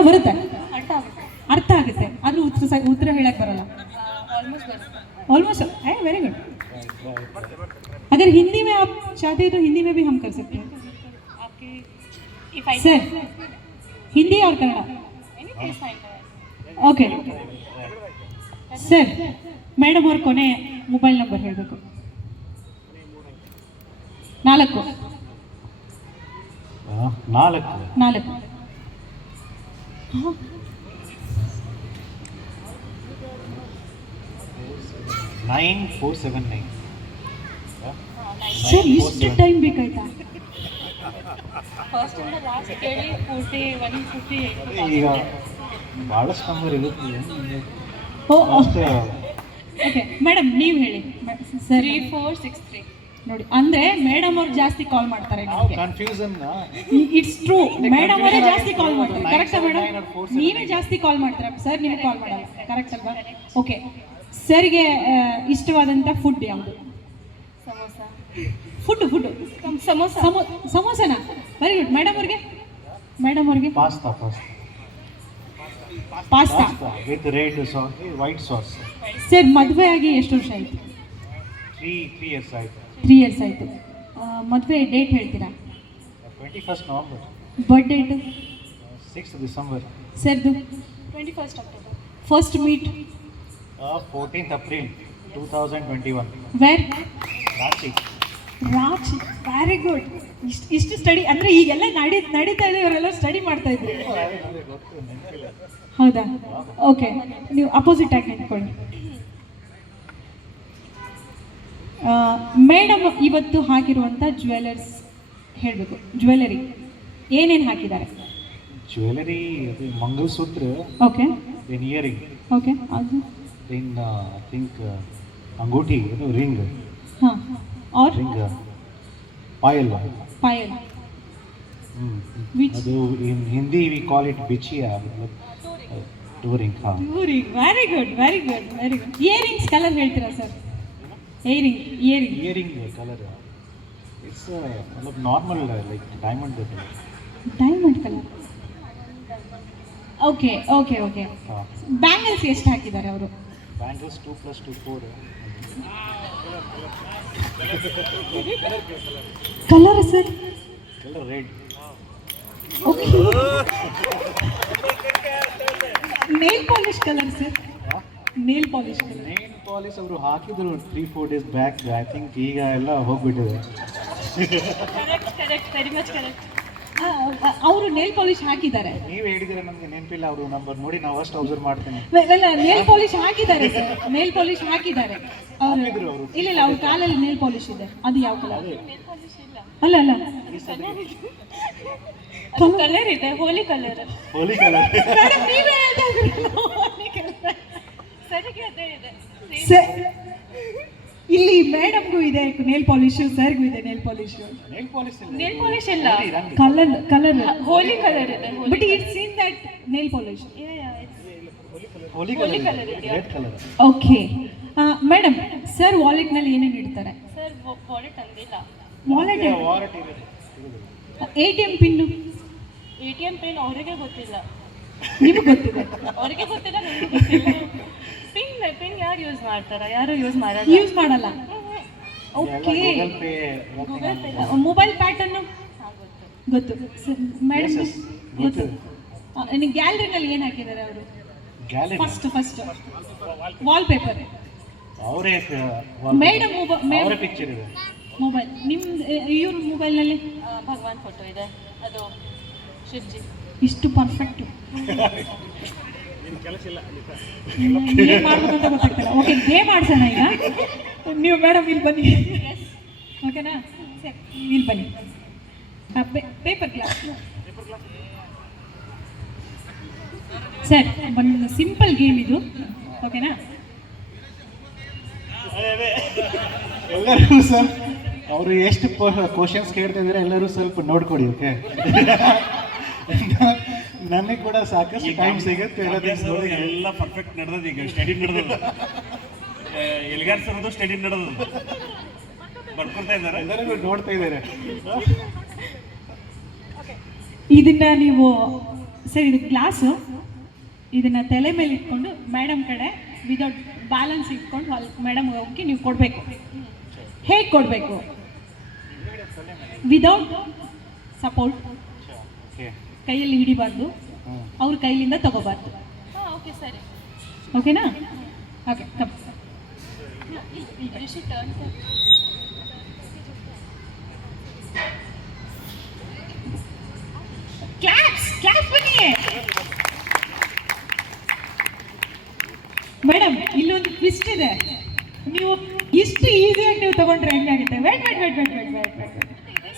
ಕನ್ನಡ ಬರುತ್ತೆ ಅರ್ಥ ಆಗುತ್ತೆ ಅರ್ಥ ಆಗುತ್ತೆ ಆದ್ರೂ ಉತ್ತರ ಸ- ಉತ್ತರ ಹೇಳಕ್ ಬರಲ್ಲ ಆಲ್ಮೋಸ್ಟ್ ಬರುತ್ತೆ ऑलमोस्ट है वेरी गुड अगर हिंदी में आप चाहते हैं तो हिंदी में भी हम कर सकते हैं आपके इफ आई सर हिंदी और Kannada any please fine okay sir madam ಅವ್ರ ಕೊನೆ ಮೊಬೈಲ್ ನಂಬರ್ ಹೇಳಬೇಕು ನಾಲ್ಕು ನಾಲ್ಕು ನಾಲ್ಕು Nine four seven nine. Sir ಇಷ್ಟು ಟೈಮ್ ಬೇಕಾಯ್ತಾ? ಫಸ್ಟ್ ಇಂದ ಲಾಸ್ಟ್ ಕೇಳಿ ಒನ್ ಫಿಫ್ಟಿ ಈಗ ಭಾಳಷ್ಟು ನಂಬರ್ ಇರುತ್ತೆ ಓ ಓಕೆ ಮೇಡಮ್ ನೀವು ಹೇಳಿ. ಸರಿ ಫೋರ್ ಸಿಕ್ಸ್ ತ್ರೀ ನೋಡಿ ಅಂದ್ರೆ ಮೇಡಮ್ ಅವ್ರು ಜಾಸ್ತಿ ಕಾಲ್ ಮಾಡ್ತಾರೆ ಕನ್ಫ್ಯೂಸನ್ ಇಟ್ಸ್ ಟ್ರೂ ಮೇಡಮ್ ಅವರೇ ಜಾಸ್ತಿ ಕಾಲ್ ಮಾಡ್ತಾರೆ. ಕರೆಕ್ಟ್ ಮೇಡಮ್ ನೀವೇ ಜಾಸ್ತಿ ಕಾಲ್ ಮಾಡ್ತಾರೆ? ಸರ್ ನಿಮಗೆ ಕಾಲ್ ಮಾಡಲ್ಲ. ಕರೆಕ್ಟ್ ಅಲ್ವಾ? ಓಕೆ ಸರ್ಗೆ ಇಷ್ಟವಾದಂತ ಫುಡ್ ಯಾವುದು? ಸಮೋಸ. Food food samosa. ಸಮೋ ಸಮೋಸನಾ? ವೆರಿ ಗುಡ್ ಮೇಡಮ್ ಅವ್ರಿಗೆ? ಮೇಡಮ್ ಅವ್ರಿಗೆ? Pasta pasta pasta pasta with red sauce white sauce sir ಮದುವೆ ಆಗಿ ಎಷ್ಟು ವರ್ಷ ಆಯ್ತು? 3 3 ಇಯರ್ಸ್ ಆಯಿತು. ತ್ರೀ ಇಯರ್ಸ್ ಆಯಿತು. ಮದುವೆ ಡೇಟ್ ಹೇಳ್ತೀರಾ? Twenty first November birth date six December ಸರ್ದು? Twenty first October first meet fourteenth April two thousand twenty one where Ranchi Raj very good ಇಷ್ಟು ಇಷ್ಟು ಸ್ಟಡಿ ಅಂದರೆ ಈಗೆಲ್ಲ ನಡಿ ನಡೀತಾ ಇದೆ ಇವರೆಲ್ಲ ಸ್ಟಡಿ ಮಾಡ್ತಾ ಇದ್ರು. ಹೌದಾ? ಓಕೆ ನೀವು ಅಪೋಸಿಟ್ ಆಗಿ ನಿಂತ್ಕೊಳ್ಳಿ. ಮೇಡಮ್ ಇವತ್ತು ಹಾಕಿರುವಂಥ ಜ್ಯುವೆಲರ್ಸ್ ಹೇಳಬೇಕು. ಜ್ಯುವೆಲರಿ. ಏನೇನು ಹಾಕಿದ್ದಾರೆ? ಜ್ಯುವೆಲರಿ ಅದು mangalsutra okay then earring okay ಅದು? ದೆನ್ ಐ ಥಿಂಕ್ ಅಂಗೂಟಿ ಅದು ರಿಂಗ್ ಹಾಂ. ಆರ್ ರಿಂಗ್ ಪಾಯಲ್. ಪಾಯಲ್? ಅದು in Hindi we call it ಬಿಚಿಯಾ toe ring ಹಾಂ. Very good very good very good earrings colour ಹೇಳ್ತೀರಾ sir earring earring earring colour it's ಮತಲಬ್ normal like diamond diamond colour okay okay okay bangles ಎಷ್ಟು ಹಾಕಿದ್ದಾರೆ ಅವರು? Bangles two plus two four colour sir colour red okay nail polish colour sir nail polish colour polish ಅವರು ಹಾಕಿದ್ರು three four days back I think ಈಗ ಎಲ್ಲ ಹೋಗ್ಬಿಟ್ಟಿದೆ. Correct correct very much correct ಅವರು nail polish ಹಾಕಿದ್ದಾರೆ. ನೀವು ಹೇಳಿದ್ರೆ ನಮಗೆ ನೆನಪಿಲ್ಲ ಅವರು ನಂಬರ್ ನೋಡಿ ನಾವು ಅಷ್ಟು ಅಬ್ಸರ್ವ್ ಮಾಡ್ತೀನಿ. ಇಲ್ಲ ನೇಲ್ ಪಾಲಿಶ್ ಹಾಕಿದ್ದಾರೆ ಸರ್ ನೇಲ್ ಪಾಲಿಶ್ ಹಾಕಿದ್ದಾರೆ. ಅವರು ಇಲ್ಲ ಇಲ್ಲ ಅವ್ರ ಕಾಲಲ್ಲಿ ನೇಲ್ ಪಾಲಿಶ್ ಇದೆ. ಅದು ಯಾವ ಕಲರ್ ಅಲ್ಲ ಅಲ್ಲ. ಅದು ಕಲರ್ ಇದೆ Holi colour Holi colour madam ನೀವೇ ಹೇಳ್ತಾ ಇದ್ರಲ್ಲ. ಸರಿಗೆ ಅದೇ ಇದೆ ಸರ್, ಇಲ್ಲಿ ಮೇಡಮ್ಗೂ ಇದೆ ನೇಲ್ ಪಾಲಿಶ್ ಸರ್ಗೂ ಇದೆ ನೇಲ್ ಪಾಲಿಶ್ ನೇಲ್ ಪಾಲಿಶ್ ಇಲ್ಲ. ನೇಲ್ ಪಾಲಿಶ್ ಇಲ್ಲ. ಕಲರ್ ಕಲರ್ ಹೋಲಿ ಕಲರ್ ಇದೆ but it seen that nail polish Holi Holi colour red colour okay madam sir ವಾಲೆಟ್ನಲ್ಲಿ ಏನೇನು ಇಡ್ತಾರೆ? ಸರ್ ವಾಲೆಟ್ ತಂದಿಲ್ಲ ವಾಲೆಟ್ ವಾಲೆಟ್ ಇದೆ. ATM pin ATM pin A T M pin ಅವರಿಗೆ ಗೊತ್ತಿಲ್ಲ. ನಿಮಗೆ ಗೊತ್ತಿದೆ. ಅವರಿಗೆ ಗೊತ್ತಿಲ್ಲ ನನಗೆ ಗೊತ್ತಿಲ್ಲ. ಪಿನ್ ಯಾರು ಯೂಸ್ ಮಾಡ್ತಾರ? ಯಾರು ಯೂಸ್ ಮಾಡಲ್ಲ? ಯೂಸ್ ಮಾಡಲ್ಲ. ಓಕೆ ಮೊಬೈಲ್ ಪ್ಯಾಟರ್ನು ಗೊತ್ತು. Sir madam. ಗೊತ್ತು. ಗೊತ್ತು. ಗ್ಯಾಲರಿನಲ್ಲಿ ಏನು ಹಾಕಿದ್ದಾರೆ ಅವರು? Gallery first first wallpaper ಅವರೇ ಮೇಡಮ್ ಅವರ ಪಿಕ್ಚರ್ ಇದೆ. ಮೊಬೈಲ್ ನಿಮ್ಮ ಇವ್ರ ಮೊಬೈಲ್ನಲ್ಲಿ ಭಗವಾನ್ ಫೋಟೋ ಇದೆ. ಅದು ಶಿವಜಿ. ಇಷ್ಟು ಪರ್ಫೆಕ್ಟ್ ಏನು ಅಂತ ಗೊತ್ತಾಗ್ತಿಲ್ಲ. ಓಕೆ ಗೇಮ್ ಆಡ್ಸೋಣ ಈಗ. ನೀವು ಮೇಡಮ್ ಇಲ್ಲಿ ಬನ್ನಿ. ಓಕೆನಾ ಸರಿ ಇಲ್ಲಿ ಬನ್ನಿ. ಪೇಪರ್ ಕ್ಲಾಸ್ ಸರ್ ಒಂದು ಸಿಂಪಲ್ ಗೇಮ್ ಇದು. ಓಕೆನಾ ಎಲ್ಲರೂ ಸರ್ ಅವರು ಎಷ್ಟು ಕ್ವಶನ್ಸ್ ಕೇಳ್ತಾ ಇದ್ದಾರೆ ಎಲ್ಲರೂ ಸ್ವಲ್ಪ ನೋಡ್ಕೊಡಿ ಓಕೆ ನನಗೆ ಕೂಡ ಸಾಕಷ್ಟು ಟೈಮ್ ಸಿಗುತ್ತೆ ಎಲ್ಲ ಪರ್ಫೆಕ್ಟ್ ನಡೆದದ ಈಗ ಸ್ಟಡಿ ನಡೆದದ. ಎಲ್ಗಾರ್ ಸರದು ಸ್ಟಡಿ ನಡೆದದ. ಬರ್ಕೊಳ್ತಾ ಇದ್ದಾರೆ? ಎಲ್ಲರಿಗೂ ನೋಡ್ತಾ ಇದ್ದಾರೆ. ಇದನ್ನ ನೀವು ಸರ್ ಇದು ಗ್ಲಾಸು ಇದನ್ನ ತಲೆ ಮೇಲೆ ಇಟ್ಕೊಂಡು ಮೇಡಮ್ ಕಡೆ ವಿದೌಟ್ ಬ್ಯಾಲೆನ್ಸ್ ಇಟ್ಕೊಂಡು ಅಲ್ಲಿ ಮೇಡಮ್ ಹೋಗಿ ನೀವು ಕೊಡಬೇಕು. ಹೇಗೆ ಕೊಡಬೇಕು? ವಿದೌಟ್ ಸಪೋರ್ಟ್ ಕೈಯಲ್ಲಿ ಹಿಡಿಬಾರ್ದು. ಅವ್ರ ಕೈಲಿಂದ ತಗೋಬಾರ್ದು. ಹಾಂ ಓಕೆ ಸರಿ. ಓಕೆನಾ? ಓಕೆ ಕಪ್ ಕ್ಲಾಪ್ಸ್ ಕ್ಲಾಪ್ ಬನ್ನಿ. ಮೇಡಮ್ ಇಲ್ಲೊಂದು ಟ್ವಿಸ್ಟ್ ಇದೆ. ನೀವು ಇಷ್ಟು ಈಸಿಯಾಗಿ ನೀವು ತಗೊಂಡ್ರೆ ಹೆಂಗಾಗುತ್ತೆ? Wait wait wait wait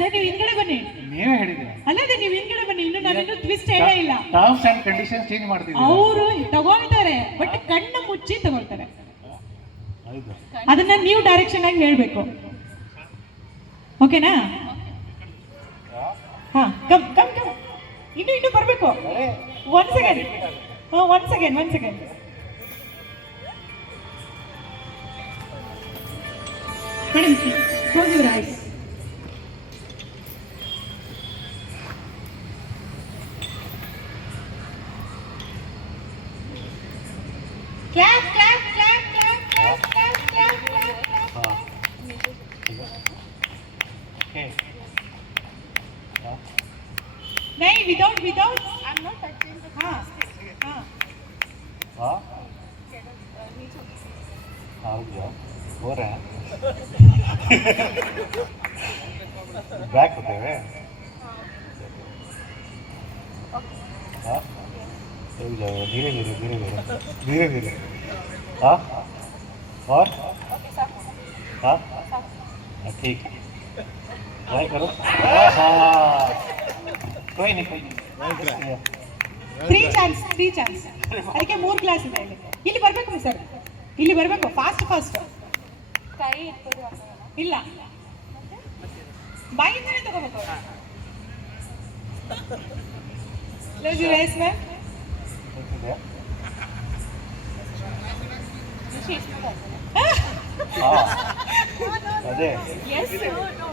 sir ನೀವು ಹಿಂದ್ಗಡೆ ಬನ್ನಿ. ನೀವೇ ಹೇಳಿದ್ದೀರಾ? ಅಲ್ಲದೆ ನೀವು ಹಿಂದ್ಗಡೆ ಬನ್ನಿ ಇನ್ನು ನಾನು ಇನ್ನೂ ಟ್ವಿಸ್ಟ್ ಹೇಳೇ ಇಲ್ಲ. ಟರ್ಮ್ಸ್ ಅಂಡ್ ಕಂಡೀಷನ್ಸ್ ಚೇಂಜ್ ಮಾಡ್ತಿದ್ದೀವಿ ಅವರು ತಗೊಳ್ತಾರೆ ಬಟ್ ಕಣ್ಣು ಮುಚ್ಚಿ ತಗೊಳ್ತಾರೆ. ಅದನ್ನ ನೀವು ಡೈರೆಕ್ಷನ್ ಆಗಿ ಹೇಳ್ಬೇಕು. ಓಕೆನಾ? ಹಾ ಕಮ್ ಕಮ್ ಕಮ್ ಇನ್ನು ಇನ್ನು ಬರಬೇಕು. ಒನ್ ಸೆಕೆಂಡ್ ಹಾಂ one second one second madam close your eyes back ಹೋಗ್ತೇವೆ हाँ रुक जाओ धीरे धीरे धीरे धीरे धीरे धीरे हाँ और हाँ हाँ, ठीक है ट्राई करो हाँ कोई नहीं कोई नहीं ತ್ರೀ ಚಾನ್ಸ್ ತ್ರೀ ಚಾನ್ಸ್ ಅದಕ್ಕೆ ಮೂರು ಕ್ಲಾಸ್ ಇದೆ ಇಲ್ಲಿ ಇಲ್ಲಿ ಬರಬೇಕು ಸರ್ ಇಲ್ಲಿ ಬರಬೇಕು ಫಾಸ್ಟ್ ಫಾಸ್ಟ್ ತರಕಾರಿ ಇಲ್ಲ. ಬಾಯಿಂದನೇ ತಗೋಬೇಕು ಲವ್ ಯು ರೈಸ್ ಮ್ಯಾಮ್ ಅದೇ ಎಸ್ ನೋ ನೋ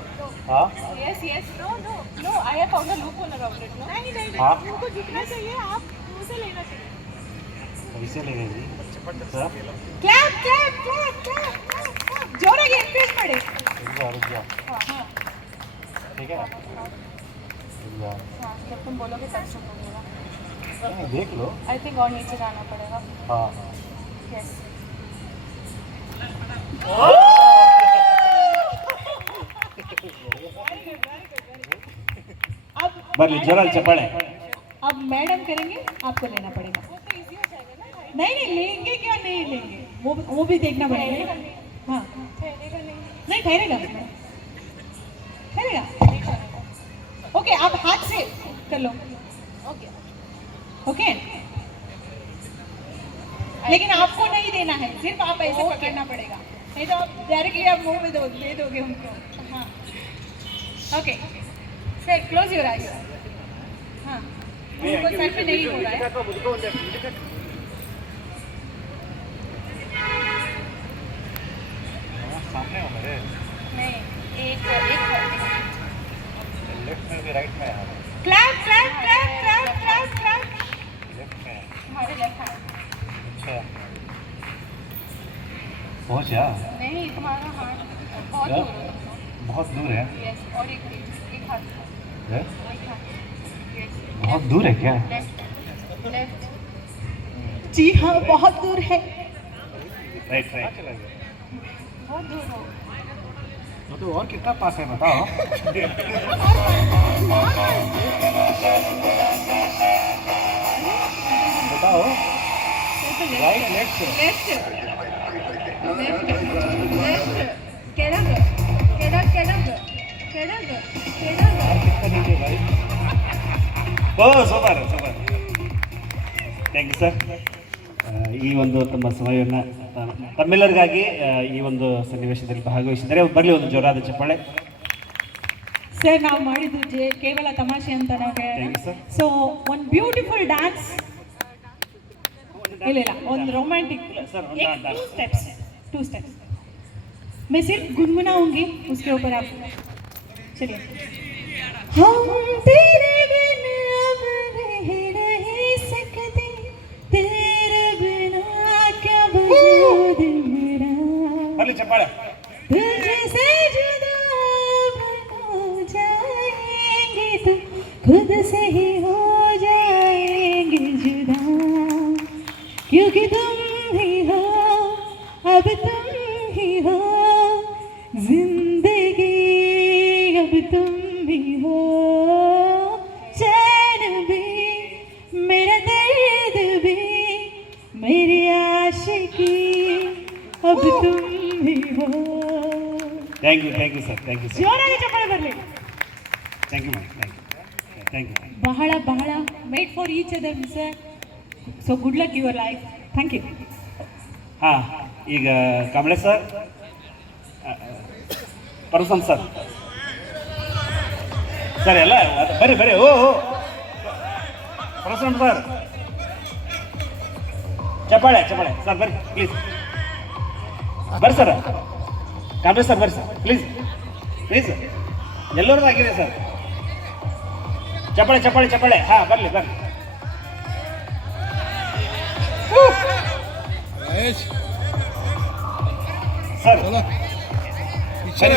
हाँ yes yes no no no I have found a loophole around it no नहीं नहीं हाँ? उनको जितना चाहिए आप उसे लेना चाहिए। कैसे लेंगे जी। क्लैप क्लैप क्लैप क्लैप ಜೋರಾಗಿ ಎನ್ಕರೇಜ್ ಮಾಡಿ रुक जाओ रुक जाओ हाँ हाँ ठीक है रुक जाओ हाँ जब तुम बोलोगे तब सुन लूँगा नहीं देख लो आई थिंक और नीचे जाना पड़ेगा हाँ यस अब बरली जोरा चप्पल है अब मैडम करेंगे आपको लेना पड़ेगा नहीं नहीं लेंगे क्या नहीं लेंगे वो वो भी देखना पड़ेगा हाँ ठहरेगा नहीं नहीं ठहरेगा। ठहरेगा? ओके आप हाथ से कर लो। ओके? ओके लेकिन आपको नहीं देना है सिर्फ़ आप ऐसे पकड़ना पड़ेगा। नहीं तो आप डायरेक्टली आप मुँह में दो दे दोगे उनको हाँ। Okay sir close your eyes हाँ। नहीं हो रहा है। सामने हो मेरे। नहीं एक एक लेफ़्ट में भी राइट में है। Clap clap clap clap clap clap left में हमारे लेफ़्ट अच्छा। पहुँच नहीं तुम्हारा हाथ बहुत दूर है। बहुत दूर है। यस और एक एक हाथ। है? बहुत दूर है क्या? लेफ़्ट लेफ़्ट जी हाँ बहुत दूर है। राइट राइट बहुत दूर हो तो, तो और कितना पास है बताओ। बताओ। राइट लेफ़्ट लेफ़्ट लेफ़्ट केडग थैंक यू सर ಈ ಒಂದು ತಮ್ಮ ಸಮಯವನ್ನು ತಮ್ಮೆಲ್ಲರಿಗಾಗಿ ಆ, ಈ ಒಂದು ಸನ್ನಿವೇಶದಲ್ಲಿ ಭಾಗವಹಿಸಿದರೆ ಬರಲಿ ಒಂದು ಜೋರಾದ ಚಪ್ಪಾಳೆ ಸರ್ ನಾವು ಮಾಡಿದ್ದು ಜೇ ಕೇವಲ ತಮಾಷೆ ಅಂತ ನಮಗೆ Thank you, sir. ಸೊ ಒಂದು ಬ್ಯೂಟಿಫುಲ್ ಡ್ಯಾನ್ಸ್ ಇಲ್ಲ ಇಲ್ಲ ಒಂದು रोमांटिक Sir, one एक dance. Two steps two steps मैं सिर्फ गुनगुनाऊंगी उसके ऊपर आप चलिए हम చెప్పాడు तो खुद से ही हो जाएँगे जुदा। क्योंकि तुम ही हो, अब तुम ही हो ज़िंदगी thank you thank you sir thank you sir ಜೋರಾಗಿ ಚಪ್ಪಾಳೆ ಬರಲಿ. Thank you madam thank you thank you ಬಹಳ ಬಹಳ wait for each other sir so good luck your life thank you ಹಾಂ ಈಗ Kamlesh sir person sir sir ಎಲ್ಲ ಬರ್ರಿ ಬರ್ರಿ. ಓ ಓ. ಪರಸನ್ ಸರ್ ಚಪ್ಪಾಳೆ ಚಪ್ಪಾಳೆ. ಸರ್ ಬರ್ರಿ ಪ್ಲೀಸ್ ಬರ್ರಿ ಸರ್ ಕಮಲೇಶ್ ಸರ್ ಬರ್ರಿ ಸರ್. ಪ್ಲೀಸ್ ಪ್ಲೀಸ್ ಎಲ್ಲರದ್ದು ಆಗಿದೆ ಸರ್. ಚಪ್ಪಳೆ ಚಪ್ಪಳೆ ಚಪ್ಪಳೆ. ಹಾ ಬರಲಿ ಬರ್ರಿ ಸರ್. ಸರ್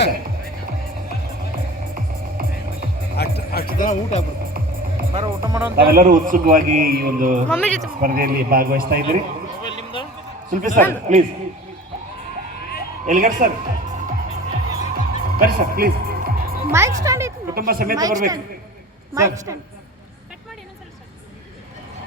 ಅಷ್ಟು ಅಷ್ಟು ಜನ ಊಟ ಆಗ್ಬಿಡ್ತು ತಾವೆಲ್ಲರೂ ಉತ್ಸುಕವಾಗಿ ಈ ಒಂದು ಸ್ಪರ್ಧೆಯಲ್ಲಿ ಭಾಗವಹಿಸ್ತಾ ಇದ್ದೀರಿ. ಸುಲ್ಪಿ ಸರ್ ಪ್ಲೀಸ್ ಎಲ್ಲಿಗಾರ ಸರ್. ಬರ್ರಿ ಸರ್ ಪ್ಲೀಸ್ ಮೈಕ್ ಸ್ಟ್ಯಾಂಡ್ ಇತ್ತು. ಕುಟುಂಬ ಸಮೇತ ಬರ್ಬೇಕು. Mic stand